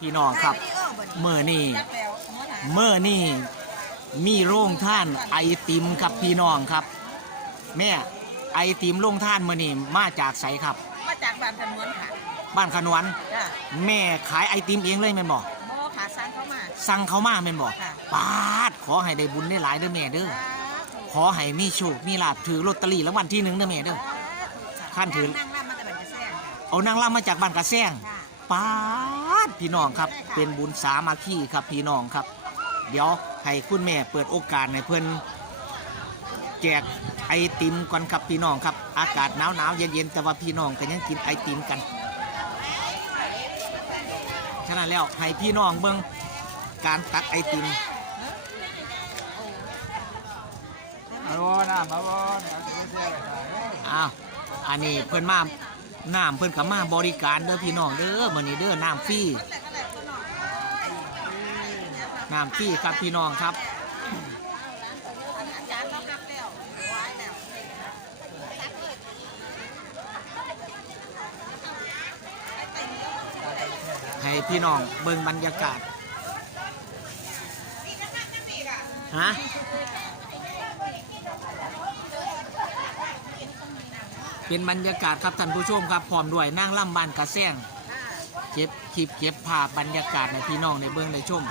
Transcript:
พี่น้องครับเมื่อนี่เมื่อนี่มีโรงท่านไอติมครับพี่น้องครับ แม่ไอติมโรงท่านเมื่อนี่มาจากไสครับ มาจากบ้านขนวนค่ะ บ้านขนวนจ้ะแม่ขายไอติมเองเลยแม่นบอกโมขาสั่งเข้ามา สั่งเขามาแม่นบอกค่ะปาดขอให้ได้บุญได้หลายเด้อแม่เด้อขอให้มีโชคมีลาภถือลอตเตอรี่รางวัลที่หนึ่งเด้อแม่เด้อ ขั้นถือ นั่งรับมาแต่บันจะแซงค่ะเอานางล่ำมาจากบ้านกระแซงค่ะ ปาดพี่น้องครับ เป็นบุญสามาคีครับพี่น้องครับ เดี๋ยวให้คุณแม่เปิดโอกาสให้เพื่อนแจกไอติมก่อนครับพี่น้องครับ อากาศหนาวหนาวๆเย็นเย็นๆแต่ว่าพี่น้องก็ยังกินไอติมกันฉะนั้นแล้วให้พี่น้องเบิ่งการตักไอติมมาบ่น้ำมาบ่เดี๋ยวจะไปแช่ไปใส่อ้าวอันนี้เพื่อนมา น้ำเพื่อนกับมาบริการเด้อพี่น้องเด้อมื้อนี้เด้อน้ำฟรีน้ำฟรีครับพี่น้องครับให้พี่น้องเบิ่งบรรยากาศฮะ เป็นบรรยากาศครับท่านผู้ชมครับพร้อมด้วยนั่งล่ำบานกระแซงเก็บคลิปเก็บภาพบรรยากาศในพี่น้องในเบื้องในชม